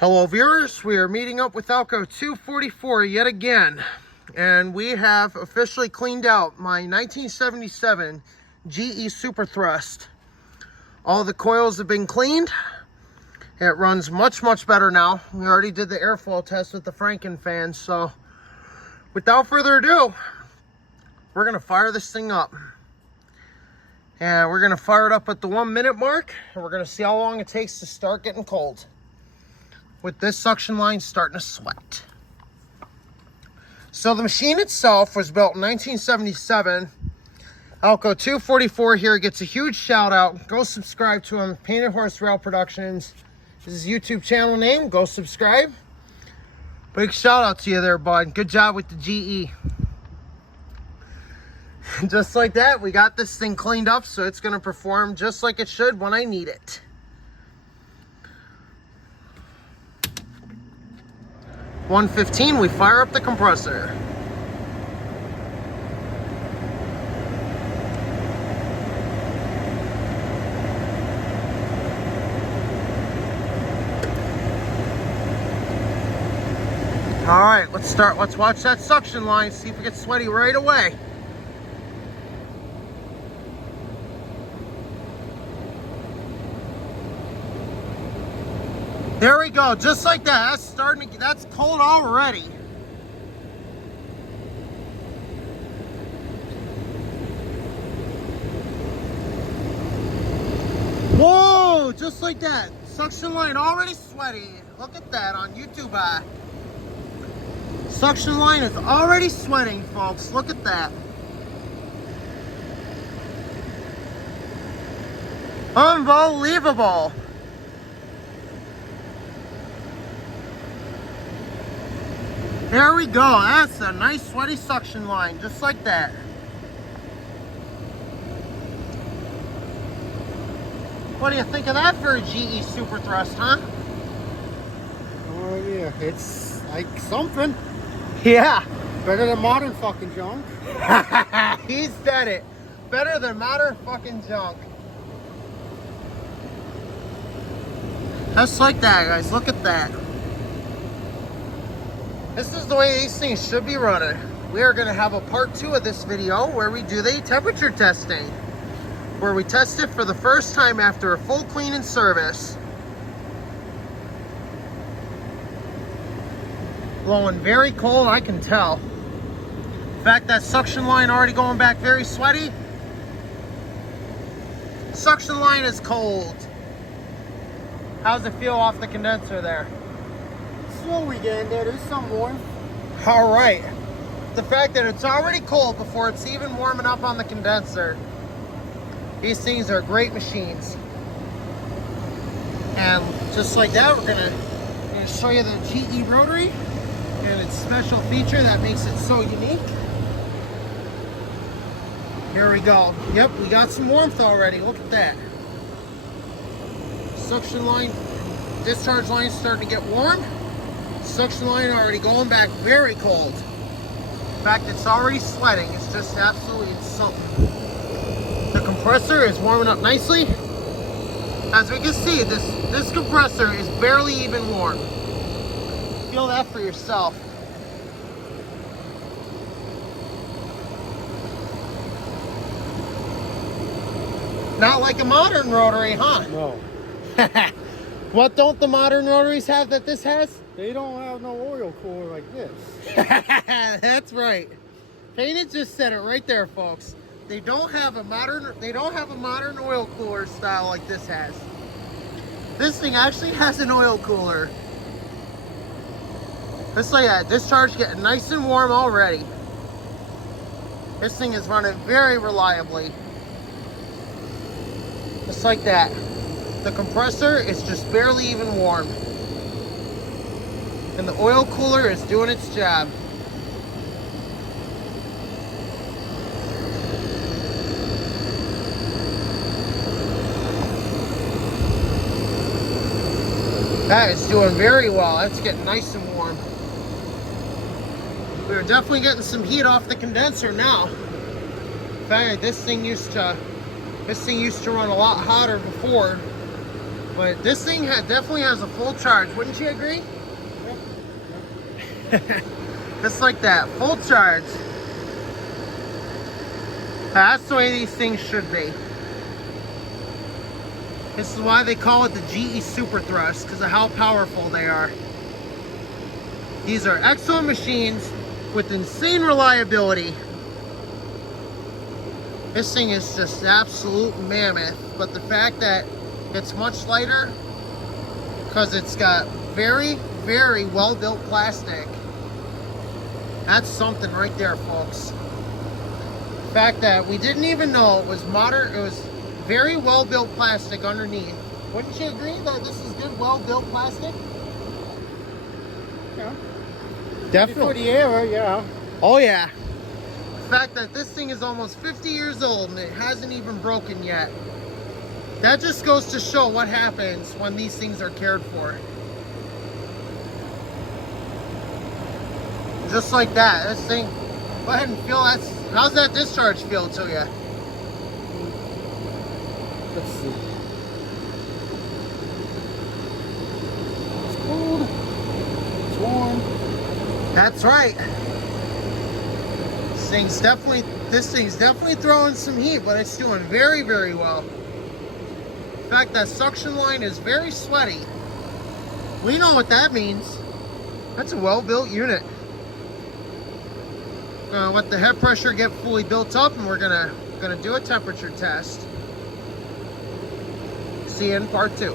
Hello viewers, we are meeting up with Alco 244 yet again, and we have officially cleaned out my 1977 GE Superthrust. All the coils have been cleaned. It runs much better now. We already did the airflow test with the Franken fan, so without further ado, we're going to fire this thing up. And we're going to fire it up at the 1 minute mark, and we're going to see how long it takes to start getting cold, with this suction line starting to sweat. So the machine itself was built in 1977. Alco 244 here gets a huge shout out. Go subscribe to him. Painted Horse Rail Productions is his YouTube channel name. Go subscribe. Big shout out to you there, bud. Good job with the GE. Just like that, we got this thing cleaned up, so it's going to perform just like it should when I need it. .115, we fire up the compressor. All right, let's watch that suction line, see if it gets sweaty right away. There we go, just like that. That's starting to, that's cold already. Whoa, just like that. Suction line already sweaty. Look at that on YouTube. Suction line is already sweating, folks. Look at that. Unbelievable. There we go. That's a nice sweaty suction line, just like that. What do you think of that for a GE Superthrust, huh? Oh yeah, it's like something. Yeah. Better than modern fucking junk. He said it. Better than modern fucking junk. Just like that, guys. Look at that. This is the way these things should be running. We are going to have a part 2 of this video where we do the temperature testing, where we test it for the first time after a full clean and service. Blowing very cold, I can tell. In fact, that suction line already going back very sweaty. Suction line is cold. How's it feel off the condenser there? Slowly getting there. There's some warmth. All right. The fact that it's already cold before it's even warming up on the condenser. These things are great machines. And just like that, we're gonna show you the GE rotary and its special feature that makes it so unique. Here we go. Yep, we got some warmth already. Look at that. Suction line, discharge line starting to get warm. Suction line already going back very cold. In fact, it's already sweating. It's just absolutely something. The compressor is warming up nicely. As we can see, this compressor is barely even warm. Feel that for yourself. Not like a modern rotary, huh? No. What don't the modern rotaries have that this has? They don't have no oil cooler like this. That's right. Painted just said it right there, folks. They don't have a modern oil cooler style like this has. This thing actually has an oil cooler. Just like that, discharge getting nice and warm already. This thing is running very reliably. Just like that. The compressor is just barely even warm. And the oil cooler is doing its job. That is doing very well. That's getting nice and warm. We're definitely getting some heat off the condenser now. In fact, this thing used to run a lot hotter before. But this thing definitely has a full charge. Wouldn't you agree? Just like that, full charge. That's the way these things should be. This is why they call it the GE Superthrust, because of how powerful they are. These are excellent machines with insane reliability. This thing is just absolute mammoth, but the fact that it's much lighter, because it's got very, very well-built plastic, that's something right there, folks. The fact that we didn't even know it was modern, it was very well-built plastic underneath. Wouldn't you agree that this is good, well-built plastic? Yeah. Definitely. For the era, yeah. Oh yeah. The fact that this thing is almost 50 years old and it hasn't even broken yet. That just goes to show what happens when these things are cared for. Just like that. This thing, go ahead and feel that. How's that discharge feel to you? Let's see. It's cold. It's warm. That's right. This thing's definitely throwing some heat, but it's doing very, very well. In fact, that suction line is very sweaty. We know what that means. That's a well-built unit. Gonna let the head pressure get fully built up, and we're gonna do a temperature test. See you in part 2.